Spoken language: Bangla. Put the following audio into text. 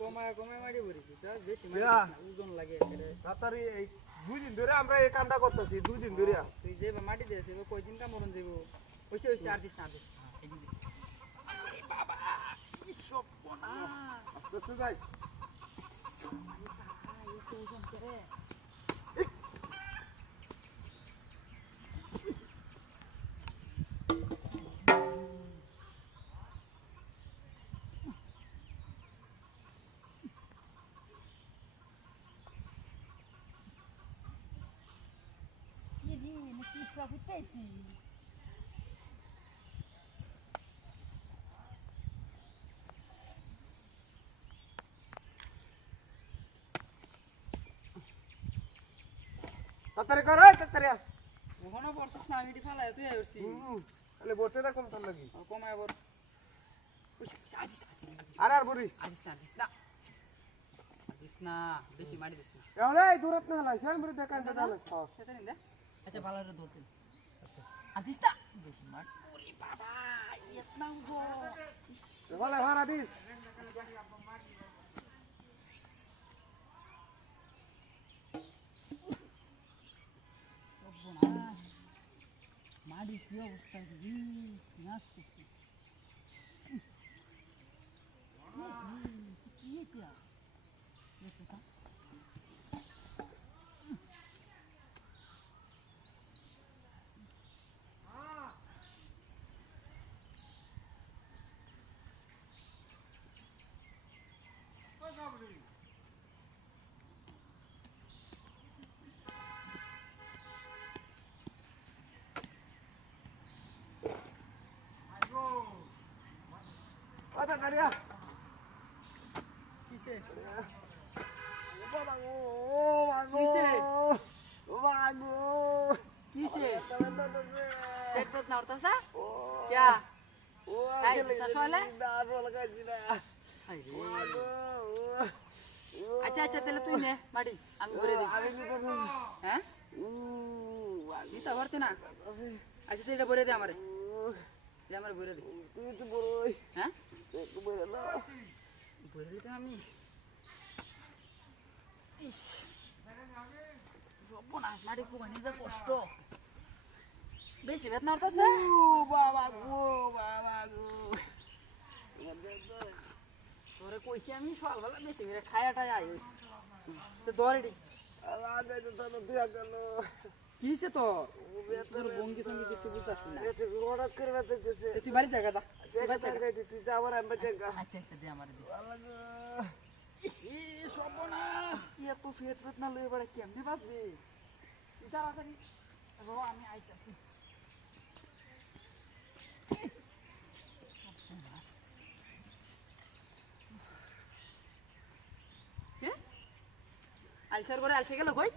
কমায় কমায় মারি পড়েছি বেশি ওজন লাগে তাড়াতাড়ি এই 2 দিন ধরে আমরা এই কামটা করতেছি 2 দিন ধরে তুই যে মাটি দিয়েছে কয়দিন কামড়ন যাবো ওইসে ওইসে আর দিস না বাবা কি সপনা আস্তে যাইস Profit paisi. তাড়াতাড়ি কর তাড়াতাড়ি ওখানে পড়ছিস না আমি ফালাই তুই আসছি তাহলে বটে না কম তার লাগি কমায় বল আরে আর বড়ি দিস না বেশি মারি দিস না এওলে দূরত না হলাই সাই মরে দেখান দালাস সেটা নিন আচ্ছা ভালো করে ধরতে আর দিস না বেশি মার ওরে বাবা ইতনা উজো ভালো ভাড়া দিস মারি কি অবস্থা রে নাচ করছিস কি এটা Ada karya. কিসে Bango. কিসে Teman tuh sih. পেট পেট না উঠতাছে क्या Wah, Ay, saswala? Darul kaji dah. আরে Aduh. আচ্ছা আচ্ছা তাহলে তুই নে মাটি আমি ভরে দিই Abi ni tuh. হ্যাঁ দিতে পারতে না আচ্ছা তুই এটা ভরে দে আমারে আমার ভরে দে Tuh itu boy. হ্যাঁ Itu boy lo. ভরে দিতে আমি ইস না মাটি পোকানি যা কষ্ট বেশি বেদনা উঠতাছে Baba gua. তোরে কইছি আমি সকালবেলা বেশি করে খায়াটাই আই তো দরেডি Ada itu tuh dia kalau. কিসে তো তোর বঙ্গি সঙ্গী কিছু বুঝতাছিস না Itu rodat kerja tuh sih. তুই বাড়ি জায়গা যা Jaga jaga itu jawar ambil jaga. আচ্ছা আচ্ছা দে আমারে দে Alah. এ সর্বনাশ কি এত ফেট ফেট না লয়ে বড় কেমনে বাঁচবে তাড়াতাড়ি আমি আইতাছি আলসার করে আলসে গেল কই